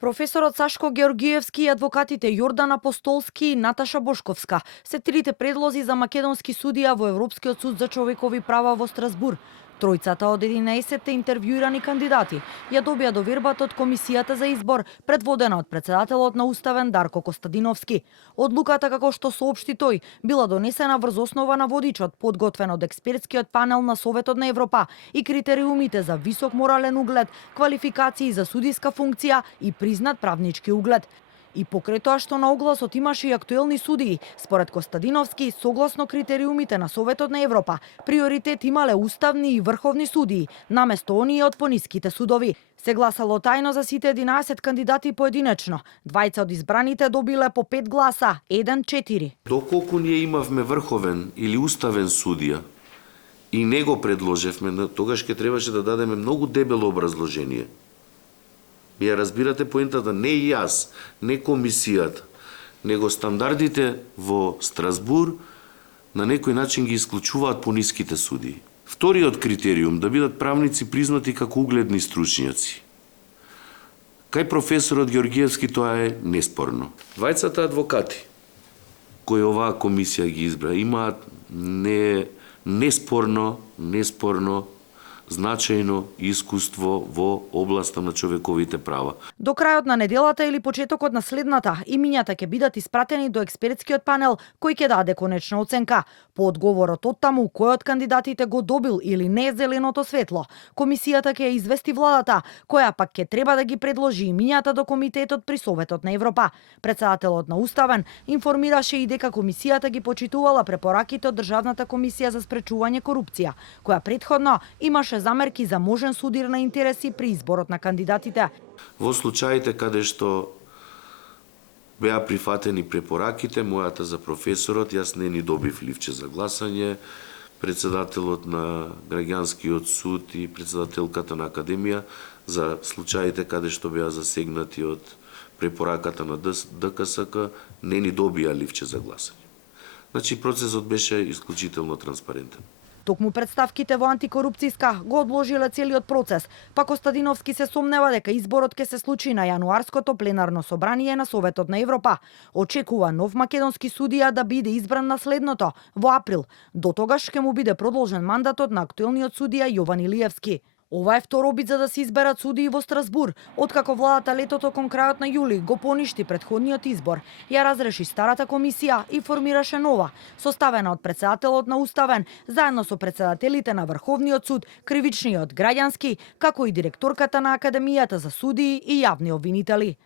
Професорот Сашко Георгиевски и адвокатите Јордан Апостолски и Наташа Бошковска се трите предлози за македонски судија во Европскиот суд за човекови права во Страсбур. Тројцата од 11 интервјуирани кандидати ја добија довербата од Комисијата за избор, предводена од председателот на Уставен Дарко Костадиновски. Одлуката, како што соопшти тој, била донесена врз основа на водичот, подготвен од експертскиот панел на Советот на Европа и критериумите за висок морален углед, квалификации за судиска функција и признат правнички углед. И покрај тоа што на огласот имаше и актуелни судии, според Костадиновски, согласно критериумите на Советот на Европа, приоритет имале уставни и врховни судии, наместо оние од пониските судови. Се гласало тајно за сите 11 кандидати поединечно. Двајца од избраните добиле по 5 гласа, 1-4. Доколку ние имавме врховен или уставен судија и не го предложевме, тогаш ќе требаше да дадеме многу дебело образложение. Ја разбирате поентата, не и јас, не комисијата, него стандардите во Страсбур на некој начин ги исклучуваат пониските судии. Вториот критериум, да бидат правници признати како угледни стручњаци. Кај професорот Георгиевски тоа е неспорно. Двајцата адвокати, кои оваа комисија ги избра, имаат неспорно значајно искуство во областа на човековите права. До крајот на неделата или почетокот на следната, имињата ќе бидат испратени до експертскиот панел, кој ќе даде конечна оценка. По одговорот од таму кој од кандидатите го добил или не зеленото светло, комисијата ќе ја извести владата, која пак ќе треба да ги предложи имињата до комитетот при Советот на Европа. Председателот на Уставен информираше и дека комисијата ги почитувала препораките од Државната комисија за спречување корупција, која претходно имаше замерки за можен судир на интереси при изборот на кандидатите. Во случаите каде што беа прифатени препораките, мојата за професорот, јас не ни добив ливче за гласање, председателот на Граѓанскиот суд и председателката на Академија за случаите каде што беа засегнати од препораката на ДКСК, не ни добија ливче за гласање. Значи, процесот беше исклучително транспарентен. Токму представките во антикорупцијска го одложиле целиот процес, па Костадиновски се сомнева дека изборот ќе се случи на јануарското пленарно собрание на Советот на Европа. Очекува нов македонски судија да биде избран на следното, во април. До тогаш ќе му биде продолжен мандатот на актуелниот судија Јован Илиевски. Ова е втор обид за да се изберат судии во Страсбур, откако владата летото кон крајот на јули го поништи претходниот избор, ја разреши старата комисија и формираше нова, составена од председателот на Уставен, заедно со председателите на Врховниот суд, Кривичниот, Граѓански, како и директорката на Академијата за судии и јавни обвинители.